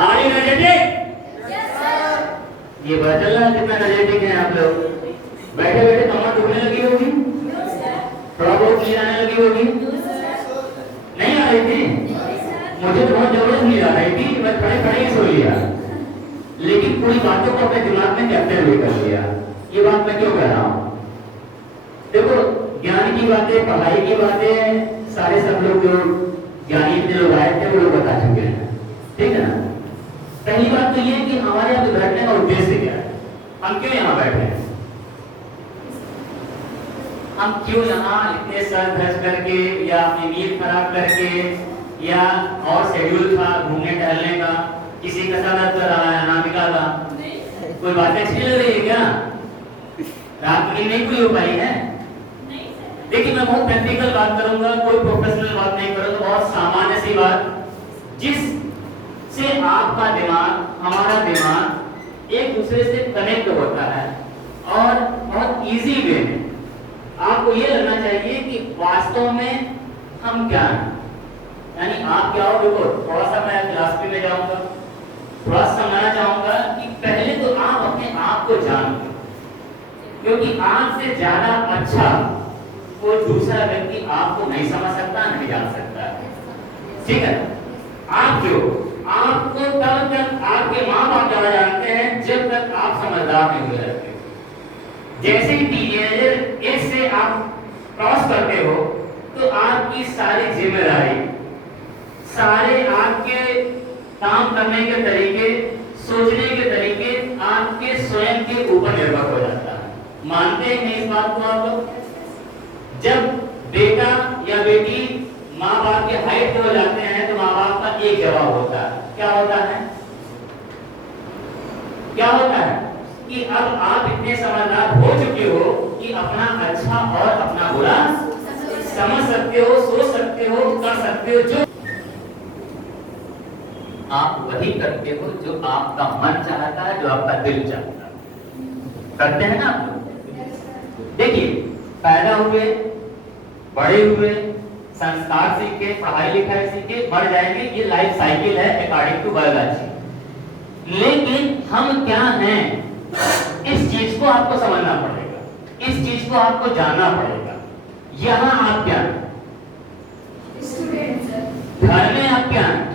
Are you energetic? ये पता चल रहा है कितना एनर्जेटिक है आप लोग। बैठे बैठे कमर दुखने लगी होगी, थोड़ा बहुत नींद आने लगी होगी। नहीं आ रही थी? मुझे बहुत जबरदस्त नींद आ रही थी, मैं खड़े खड़े ही सो लिया, लेकिन पूरी बातों को अपने दिमाग में कैप्चर भी कर लिया। ये बात मैं क्यों कह रहा हूँ? देखो, ज्ञान की बातें, पढ़ाई की बातें सारे सब लोग जो ज्ञानी इतने लोग आए थे वो लोग बता चुके हैं, ठीक है ना। पहली बात तो ये कि हमारे यहाँ बैठने का उद्देश्य क्या है, हम क्यों यहाँ बैठे हैं, हम क्यों यहाँ इतने सर धस करके या अपनी नींद खराब करके या और शेड्यूल था घूमने टहलने का, किसी का सर दर्द कर रहा है अनामिका का, कोई बातें अच्छी लग रही है क्या? रात की नहीं कोई हो पाई है? देखिए, मैं बहुत प्रैक्टिकल बात करूंगा, कोई प्रोफेशनल बात नहीं करूंगा, बहुत सामान्य सी बात, जिससे आपका दिमाग, हमारा दिमाग एक दूसरे से कनेक्ट होता है और बहुत इजी वे में आपको ये लगना चाहिए कि वास्तव में हम क्या हैं। यानी आप क्या हो, देखो थोड़ा सा मैं फिलॉसफी में जाऊंगा, थोड़ा समझना चाहूंगा कि पहले तो आप अपने आप को जानो, क्योंकि आपसे ज्यादा अच्छा कोई दूसरा व्यक्ति आपको नहीं समझ सकता, नहीं जान सकता, ठीक है। आप जो आपको तब तक आपके माँ बाप ज्यादा जानते हैं जब तक आप समझदार नहीं हो जाते। जैसे ही टीनेजर एज से आप क्रॉस करते हो तो आपकी सारी जिम्मेदारी, सारे आपके काम करने के तरीके, सोचने के तरीके आपके स्वयं के ऊपर निर्भर हो जाता है। मानते हैं इस बात को आप लोग? जब बेटा या बेटी माँ बाप के हाइट पे हो जाते हैं तो माँ बाप का एक जवाब होता है, क्या होता है? क्या होता है कि अब आप इतने समझदार हो चुके हो कि अपना अच्छा और अपना बुरा समझ सकते हो, सोच सकते हो, कर सकते हो। जो आप वही करते हो जो आपका मन चाहता है, जो आपका दिल चाहता है, करते हैं ना आप लोग। देखिए, पैदा हुए, बड़े हुए, संस्कार सीखे, पढ़ाई लिखाई सीखे, बढ़ जाएंगे, ये लाइफ साइकिल है अकॉर्डिंग टू बायोलॉजी। लेकिन हम क्या हैं, इस चीज को आपको समझना पड़ेगा, इस चीज को आपको जानना पड़ेगा। यहाँ आप क्या हैं? घर में आप क्या हैं?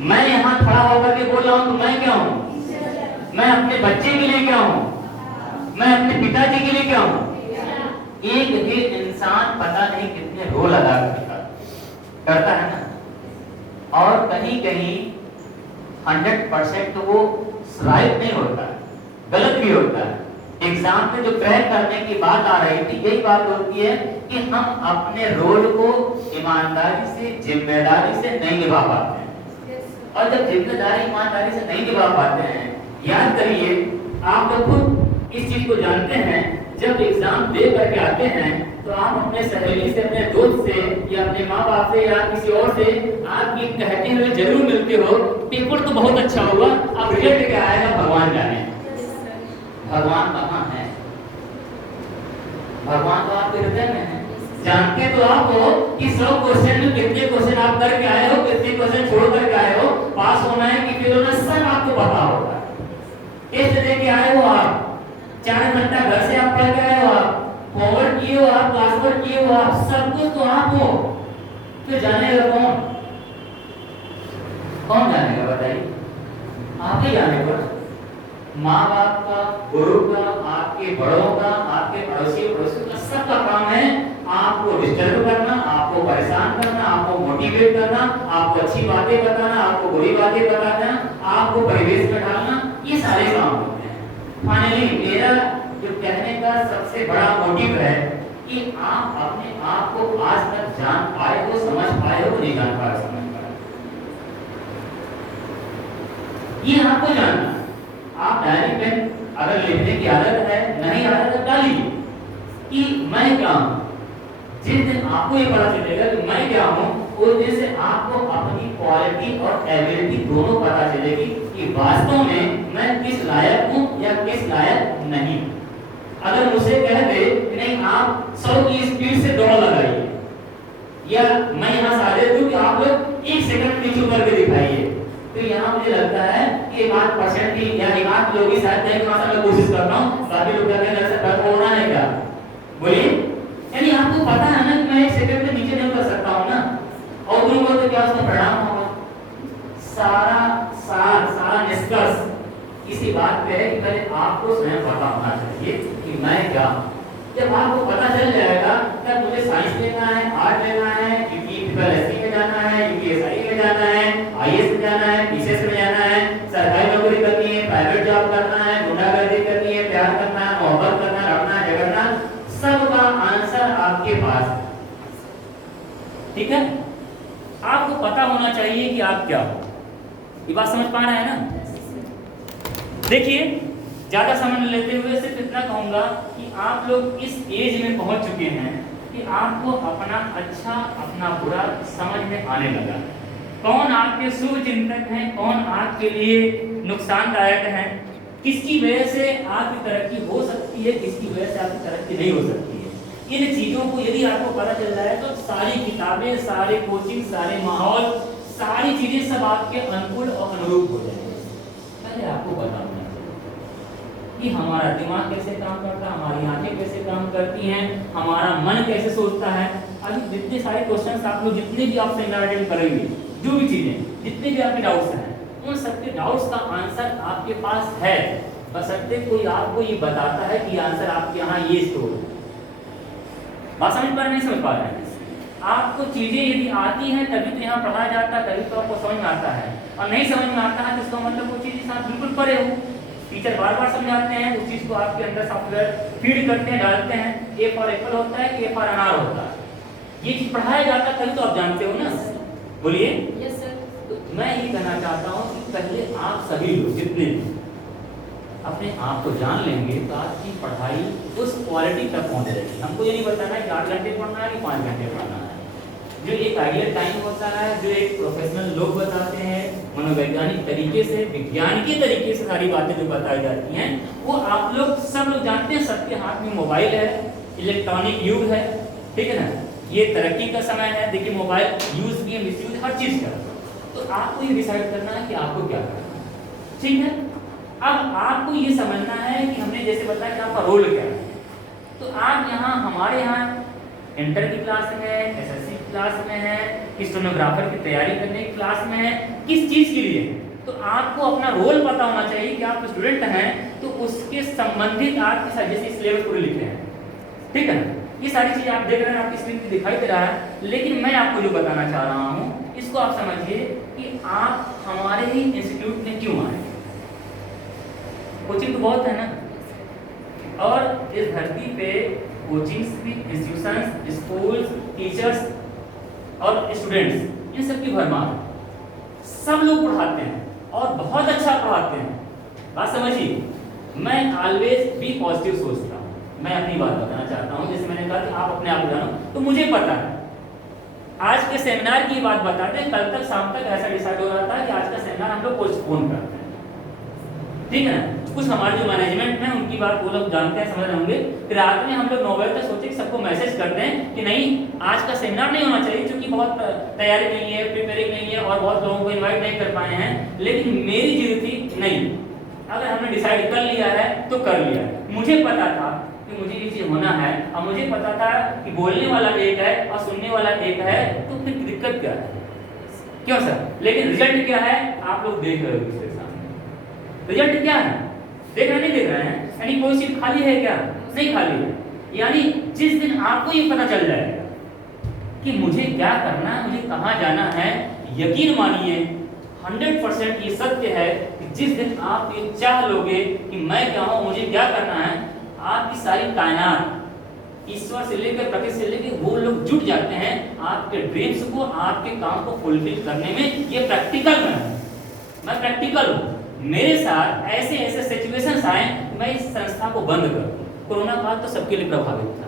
मैं यहाँ खड़ा होकर के बोल रहा हूँ तो मैं क्या हूँ? मैं अपने बच्चे के लिए क्या हूँ? मैं अपने पिताजी के लिए क्या हूँ? एक ही इंसान पता नहीं कितने रोल अदा करता है ना, और कहीं कहीं 100% तो वो राइट नहीं होता है, गलत भी होता है। एग्जाम में जो क्रैक करने की बात आ रही थी, यही बात होती है कि हम अपने रोल को ईमानदारी से, जिम्मेदारी से नहीं निभा पाते हैं। और जब जिम्मेदारी, ईमानदारी से नहीं निभा पाते हैं, याद करिए, आप तो खुद इस चीज को जानते हैं, जब एग्जाम दे करके आते हैं तो आप अपने सहेली से, अपने दोस्त से या अपने माँ बाप से या किसी और से आप ये कहते हुए जरूर मिलते हो, पेपर तो बहुत अच्छा होगा, अब रिजल्ट क्या आएगा भगवान जाने। भगवान कहाँ है? भगवान तो आपके हृदय में है। जानते तो आप हो कि 100 क्वेश्चन में कितने क्वेश्चन आप करके आए हो, कितने क्वेश्चन छोड़ करके आए हो, पास होना है कि फेल होना, सब आपको पता होगा। टेस्ट दे के आए हो आप, 4 घंटा घर से आप पढ़ के आए हो, आप होमवर्क किए हो, आप क्लास वर्क किए हो, आप सब कुछ तो आप हो। तो जानेगा कौन? कौन जानेगा बताइए? आप ही जानेगा। माँ बाप का, गुरु का, आपके बड़ों का, आपके पड़ोसी का, सबका काम है आपको डिस्टर्ब करना, आपको परेशान करना, आपको मोटिवेट करना, आपको अच्छी बातें बताना, आपको बुरी बातें बताना, आपको परिवेश में डालना, ये सारे काम होते हैं। फाइनली मेरा जो कहने का सबसे बड़ा मोटिव है कि आप अपने आप को आज तक जान पाए हो, समझ पाए हो, नहीं जान पाए, समझ पाए, ये आपको जानना। आप डायरी में अगर लिखने की आदत है, नहीं आदत है, डालिए कि मैं क्या हूं। जिस दिन आपको ये पता चलेगा कि मैं क्या हूं, उस दिन से आपको अपनी क्वालिटी और एबिलिटी दोनों पता चलेगी कि वास्तव में मैं किस लायक हूं या किस लायक नहीं। अगर मुझसे कह दे कि नहीं आप 100 की स्पीड से दौड़ लगाइए, या मैं यहाँ साझा दूं कि आप लोग 1 सेकंड पीछे करके दिखाइए, तो मुझे लगता है कि 1% की या 1 लोग ही शायद नहीं बना सकते। मैं कोशिश करता हूँ, बाकी लोग कहते हैं ऐसा कर होना है क्या? बोलिए। यानी आपको पता है ना कि मैं 1 सेकंड में नीचे नहीं कर सकता हूँ ना, और दूर तो क्या उसका परिणाम होगा? सारा निष्कर्ष इसी बात पे है कि पहले आपको स्वयं पता होना चाहिए कि मैं क्या हूँ। जब आपको पता चल जाएगा तब मुझे साइंस लेना है, आर्ट लेना है, यूपीएससी में जाना है, यूपीएसआई में जाना है, आईएएस में जाना है, पीसीएस में जाना है, सरकारी नौकरी करनी है, प्राइवेट जॉब करना है, गुंडागर्दी करनी है, प्यार करना है, मोहब्बत करना है, लड़ना है, झगड़ना, सबका आंसर आपके पास है। ठीक है, आपको पता होना चाहिए कि आप क्या हो। ये बात समझ पा रहे हैं ना? देखिए, ज्यादा समय न लेते हुए सिर्फ इतना कहूंगा कि आप लोग इस एज में पहुंच चुके हैं कि आपको अपना अच्छा अपना बुरा समझ में आने लगा। कौन आपके शुभ चिंतक हैं, कौन आपके लिए नुकसानदायक हैं, किसकी वजह से आपकी तरक्की हो सकती है, किसकी वजह से आपकी तरक्की नहीं हो सकती है। इन चीजों को यदि आपको पता चल जाए तो सारी किताबें, सारे कोचिंग, सारे माहौल, सारी चीजें सब आपके अनुकूल और अनुरूप हो जाएंगे। पहले आपको पता होना कि हमारा दिमाग कैसे काम करता है, हमारी आंखें कैसे काम करती हैं, हमारा मन कैसे सोचता है। अभी जितने सारे क्वेश्चंस आप लोग जितने भी आप सेमिनार अटेंड करेंगे, जो भी चीजें, जितने भी आपके डाउट्स हैं, उन सबके डाउट्स का आंसर आपके पास है, बशर्ते कोई आपको ये बताता है कि आंसर आपके यहाँ ये स्टोर है। बात समझ पा रहे नहीं समझ पा रहे हैं? आपको चीजें यदि आती हैं तभी तो यहाँ पढ़ाया जाता है, तभी तो आपको समझ में आता है, और नहीं समझ में आता है तो इसका मतलब वो चीज आप बिल्कुल परे हो। टीचर बार बार समझाते हैं, उस चीज को आपके अंदर सॉफ्टवेयर फीड करते हैं, डालते हैं। ए फॉर एप्पल होता है, ए फॉर अनार होता है, ये चीज पढ़ाया जाता है तभी तो आप जानते हो ना। बोलिए। Yes sir. तो मैं ये कहना चाहता हूँ कि पहले आप सभी लोग जितने अपने आप को जान लेंगे तो आपकी पढ़ाई उस क्वालिटी तक पहुँच जाएगी। हमको ये नहीं बताना है कि 8 घंटे पढ़ना है कि 5 घंटे पढ़ना है। जो एक आइडियल टाइम होता है, जो एक प्रोफेशनल लोग बताते हैं, मनोवैज्ञानिक तरीके से, विज्ञान के तरीके से सारी बातें जो बताई जाती हैं, वो आप लोग सब लोग जानते हैं। सबके हाथ में मोबाइल है, इलेक्ट्रॉनिक युग है, ठीक है ना? ये तरक्की का समय है। देखिए, मोबाइल यूज भी है, मिसयूज हर चीज का। तो आपको ये डिसाइड करना है कि आपको क्या करना है। ठीक है, अब आपको ये समझना है कि हमने जैसे बताया कि आपका रोल क्या है। तो आप यहाँ हमारे यहाँ इंटर की क्लास में है, एसएससी की क्लास में है, स्टेनोग्राफर की तैयारी करने की क्लास में है, किस चीज के लिए? तो आपको अपना रोल पता होना चाहिए कि आप स्टूडेंट हैं तो उसके संबंधित आपके जैसे सिलेबस पूरे लिखे हैं, ठीक है ना? ये सारी चीजें आप देख रहे हैं, आपकी स्क्रीन पे दिखाई दे रहा है, लेकिन मैं आपको जो बताना चाह रहा हूँ इसको आप समझिए कि आप हमारे ही इंस्टीट्यूट में क्यों आए। कोचिंग तो बहुत है ना, और इस धरती पे कोचिंग्स भी, इंस्टीट्यूशंस, स्कूल्स, टीचर्स और स्टूडेंट्स, इन सब की भरमार, सब लोग पढ़ाते हैं और बहुत अच्छा पढ़ाते हैं। बात समझिए, मैं ऑलवेज बी पॉजिटिव सोचता हूँ। मैं अपनी बात बताना चाहता हूँ, जैसे मैंने कहा कि आप अपने आप को जानो, तो मुझे पता है आज के सेमिनार की बात बताते हैं, कल तक शाम तक ऐसा डिसाइड हो रहा था कि आज का सेमिनार हम लोग पोस्टपोन करते हैं, ठीक है ना? कुछ हमारे जो मैनेजमेंट में उनकी बात वो लोग जानते हैं, समझ रहे होंगे। फिर रात में हम लोग 9 बजे तक सोचे कि सबको मैसेज कर दें कि नहीं, आज का सेमिनार नहीं होना चाहिए, क्योंकि बहुत तैयारी नहीं है, प्रिपेयरिंग नहीं है और बहुत लोगों को इनवाइट नहीं कर पाए हैं। लेकिन मेरी जिद थी नहीं, अगर हमने डिसाइड कर लिया है तो कर लिया है। मुझे पता था कि मुझे ये चीज होना है, और मुझे पता था कि बोलने वाला एक है और सुनने वाला एक है, तो फिर दिक्कत क्या है? क्यों सर? लेकिन रिजल्ट क्या है आप लोग देख रहे हो दूसरे सामने। रिजल्ट क्या है? देख रहे नहीं देख रहे हैं? यानी कोई चीज खाली है क्या? नहीं खाली है। यानी जिस दिन आपको ये पता चल जाएगा कि मुझे क्या करना है, मुझे कहाँ जाना है, यकीन मानिए 100% ये सत्य है कि जिस दिन आप ये चाह लोगे कि मैं क्या हूँ, मुझे क्या करना है, आपकी सारी कायनात, ईश्वर से लेकर प्रकृति से लेकर वो लोग जुट जाते हैं आपके ड्रीम्स को, आपके काम को फुलफिल करने में। ये प्रैक्टिकल में है, मैं प्रैक्टिकल हूँ। मेरे साथ ऐसे ऐसे सिचुएशंस आए, मैं इस संस्था को बंद कर दूं। कोरोना काल तो सबके लिए प्रभावित था,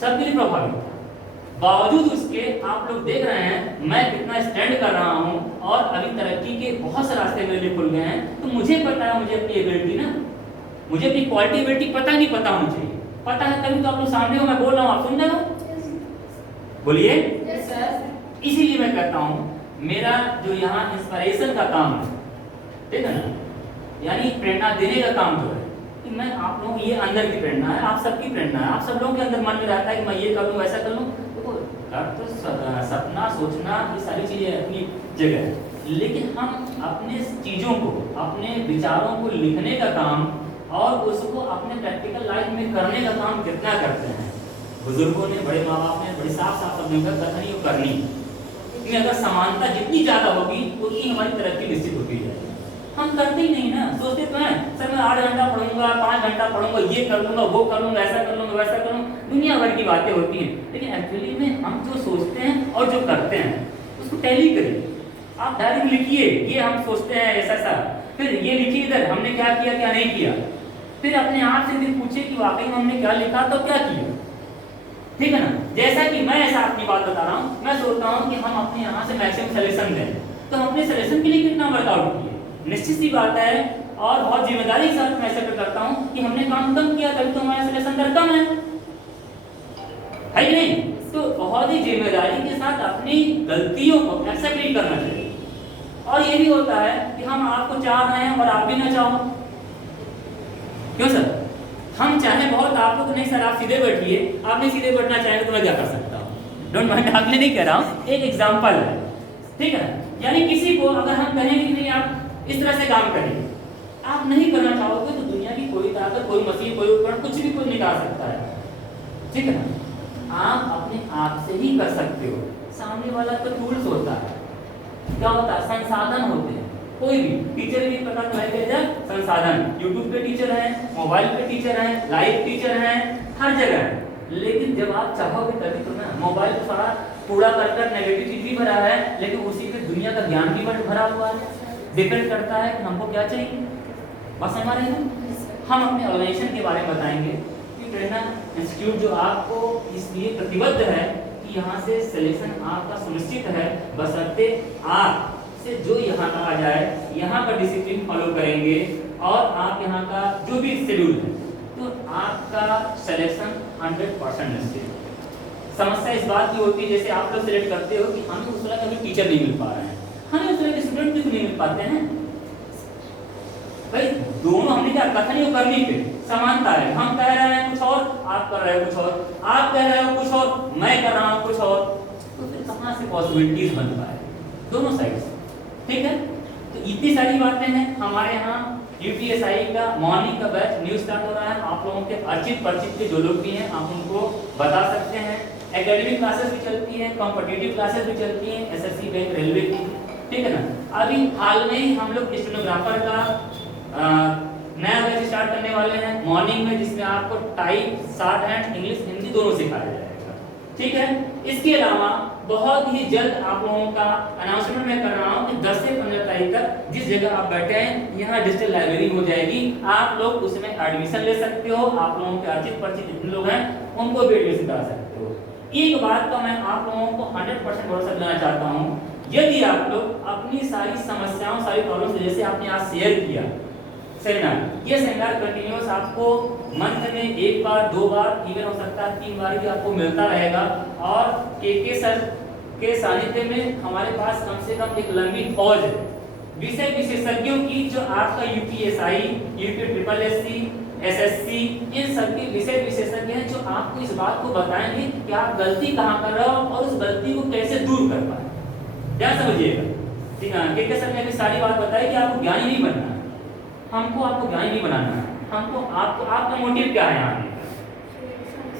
सबके लिए प्रभावित था। बावजूद उसके आप लोग देख रहे हैं मैं कितना स्टैंड कर रहा हूं, और अभी तरक्की के बहुत से रास्ते मेरे लिए खुल गए हैं। तो मुझे पता है, मुझे अपनी एबिलिटी ना, मुझे अपनी क्वालिटी एबिलिटी पता नहीं, पता होनी चाहिए। पता है तभी तो आप लोग सामने हो, मैं बोल रहा हूँ, आप सुन रहे हो? बोलिए। Yes sir. इसीलिए मैं कहता हूँ मेरा जो यहाँ इंस्पिरेशन का काम है, ठीक है ना। यानी प्रेरणा देने का काम जो है कि मैं आप लोगों, ये अंदर की प्रेरणा है, आप सबकी प्रेरणा है, आप सब लोगों के अंदर मन में रहता है कि मैं ये कर लूँ वैसा कर लूँ। देखो तो सपना सोचना ये सारी चीज़ें अपनी जगह है, लेकिन हम अपने चीज़ों को, अपने विचारों को लिखने का काम और उसको अपने प्रैक्टिकल लाइफ में करने का काम कितना करते हैं। बुजुर्गों ने, बड़े माँ बाप ने बड़ी साफ साफ शब्दों में कथनी और करनी कि अगर समानता जितनी ज़्यादा होगी उतनी हमारी तरक्की निश्चित होती जाएगी। हम करते ही नहीं ना, सोचते तो हैं सर मैं 8 घंटा पढ़ूंगा, 5 घंटा पढ़ूंगा, ये कर लूंगा, वो कर लूंगा, ऐसा कर लूंगा, वैसा कर लूंगा, दुनिया भर की बातें होती हैं। लेकिन एक्चुअली में हम जो सोचते हैं और जो करते हैं उसको टैली करिए। आप डायरेक्ट लिखिए ये हम सोचते हैं ऐसा ऐसा, फिर ये लिखिए इधर हमने क्या किया क्या नहीं किया, फिर अपने आप से भी पूछिए कि वाकई में हमने क्या लिखा तो क्या किया। ठीक है ना। जैसा कि मैं ऐसा अपनी बात बता रहा हूँ, मैं सोचता हूँ कि हम अपने यहाँ से मैक्सिमम सिलेक्शन दें, तो हम अपने सिलेक्शन के लिए कितना वर्कआउट किए, निश्चित सी बात है। और बहुत जिम्मेदारी के साथ मैं ऐसा करता हूँ कि हमने काम कम किया तभी तो हमारा सिलेक्शन दर कम है कि नहीं। तो बहुत ही जिम्मेदारी के साथ अपनी गलतियों को एक्सेप्ट नहीं करना चाहिए। और ये भी होता है कि हम आपको चाह रहे हैं और आप भी ना चाहो, क्यों सर? हम चाहे बहुत आपको तो नहीं सर आप सीधे बैठिए, आप नहीं सीधे बैठना चाहेंगे तो मैं क्या कर सकता हूँ। डोंट माइंड, आपने नहीं कह रहा हूँ, एक एग्जांपल है, ठीक है। यानी किसी को अगर हम कहेंगे कि नहीं आप इस तरह से काम करिए, आप नहीं करना चाहोगे तो दुनिया की कोई ताकत, कोई मशीन, कोई उपकरण, कुछ भी कोई निकाल सकता है, ठीक है ना। आप अपने आप से ही कर सकते हो, सामने वाला तो टूल्स होता है, क्या होता है, संसाधन होते हैं। कोई भी टीचर भी पता तो है संसाधन, यूट्यूब पे टीचर है, मोबाइल पे टीचर है, लाइव टीचर है, हर जगह है। लेकिन जब आप चाहोगे तभी तो ना। मोबाइल पर सारा कूड़ा करकट नेगेटिव चीज भी भरा है, लेकिन उसी पे दुनिया का ज्ञान भी भरा हुआ है। डिपेंड करता है कि हमको क्या चाहिए। बस हमारे हम अपने ऑर्गेनाइजेशन के बारे में बताएंगे कि प्रेरणा इंस्टीट्यूट जो आपको इसलिए प्रतिबद्ध है कि यहाँ से सिलेक्शन आपका सुनिश्चित है, बशर्ते आप से जो यहाँ कहा जाए, यहाँ का डिसिप्लिन फॉलो करेंगे और आप यहाँ का जो भी शेड्यूल है, तो आपका सिलेक्शन 100% निश्चित। समस्या इस बात की होती है, जैसे आप लोग सिलेक्ट करते हो कि हमें उस तरह का भी टीचर नहीं मिल पा रहे हैं, हमें उस तरह के स्टूडेंट भी नहीं मिल पाते हैं। भाई दोनों हमने क्या कथनी और करनी पे समानता है। हम कह रहे हैं कुछ और, आप कर रहे हो कुछ और, आप कह रहे हो कुछ और, मैं कर रहा हूँ कुछ और, तो फिर कहाँ से पॉसिबिलिटीज बन पाए दोनों साइड से, ठीक है। तो इतनी सारी बातें हैं। हमारे यहाँ यूपीएसआई का मॉर्निंग का बैच न्यू स्टार्ट हो रहा है। आप लोगों के अर्चित परिचित के जो लोग भी हैं आप उनको बता सकते हैं। एकेडमिक क्लासेस भी चलती हैं, कॉम्पिटिटिव क्लासेस भी चलती हैं, एसएससी बैंक रेलवे की, ठीक है ना। अभी हाल में ही हम लोग स्टेनोग्राफर का नया बैच स्टार्ट करने वाले हैं मॉर्निंग में, जिसमें आपको type, short hand, English, Hindi दोनों सिखाया जाएगा, ठीक है। इसके अलावा बहुत ही जल्द आप लोगों का अनाउंसमेंट मैं कर रहा हूँ कि 10 से 15 तारीख तक जिस जगह आप बैठे हैं यहाँ डिजिटल लाइब्रेरी हो जाएगी, आप लोग उसमें एडमिशन ले सकते हो। आप लोगों के अर्चित परिचित जितने लोग हैं उनको भी एडमिशन करा सकते हो। एक बात का मैं आप लोगों को 100% भरोसा दिलाना चाहता हूँ, यदि आप लोग अपनी सारी समस्याओं, सारी प्रॉब्लम जैसे आपने आज शेयर किया सेमिनार, ये सेमिनार कंटिन्यूअस आपको मंथ में 1 बार 2 बार इवन हो सकता है 3 बार भी आपको मिलता रहेगा। और के सर के सानिध्य में हमारे पास कम से कम एक लंबी फौज है विषय विशेषज्ञों की, जो आपका UPSI, UP triple SC, SSC, इन सबके विषय विशेषज्ञ हैं जो आपको इस बात को बताएंगे कि आप गलती कहाँ कर रहे हो और उस गलती को कैसे दूर कर पाए। ध्यान समझिएगा, ठीक है। के सर ने भी सारी बात बताई कि आपको ज्ञानी नहीं बनना है, हमको आपको ज्ञानी नहीं बनाना है, हमको आपको आपका मोटिव क्या है यहाँ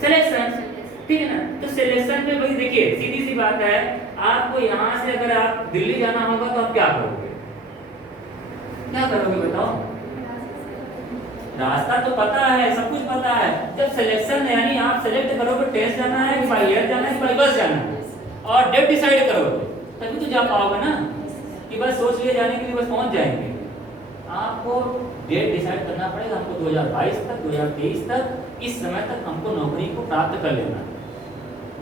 सिलेक्शन, ठीक है ना। तो सिलेक्शन में भाई देखिए सीधी सी बात है, आपको यहाँ से अगर आप दिल्ली जाना होगा तो आप क्या करोगे, क्या करोगे बताओ। रास्ता तो पता है, सब कुछ पता है। जब सिलेक्शन यानी आप सेलेक्ट करोगे टेस्ट जाना है कि बाई एयर जाना है कि बाई बस जाना है, और डेट डिसाइड करोगे तभी तो जा पाओगे ना, कि बस सोच लिए जाने के लिए बस पहुंच जाएंगे। आपको डेट डिसाइड करना पड़ेगा, हमको 2022 तक, 2023 तक, इस समय तक हमको नौकरी को प्राप्त कर लेना।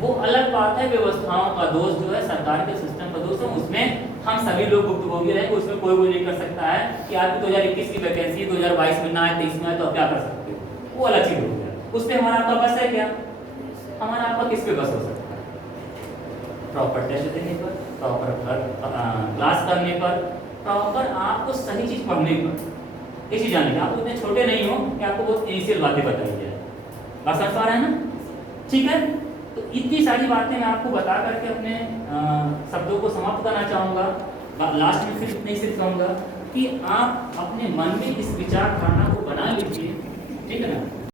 वो अलग बात है, व्यवस्थाओं का दोष जो है, सरकार के सिस्टम का दोष है, उसमें हम सभी लोग भुक्तभोगी रहेंगे, उसमें कोई नहीं कर सकता है कि आपकी 2021 की वैकेंसी 2022 में ना आए, 23 में आए, तो आप क्या कर सकते हो, वो अलग चीज हो गया। उस पर हमारा आपका बस है क्या, हमारा आपका किस पे बस हो सकता है, प्रॉपर टेस्ट देने पर, प्रॉपर क्लास करने पर, प्रॉपर आपको सही चीज पढ़ने पर, ये चीज जाननी है। आप इतने छोटे नहीं हो कि आपको बहुत इनिशियल बातें बताई जाए। बात समझ पा रहे हैं ना? ठीक है, तो इतनी सारी बातें मैं आपको बता करके अपने शब्दों को समाप्त करना चाहूँगा। लास्ट में सिर्फ इतना ही सिर्फ कहूँगा कि आप अपने मन में इस विचारधारणा को बना लीजिए, ठीक है ना।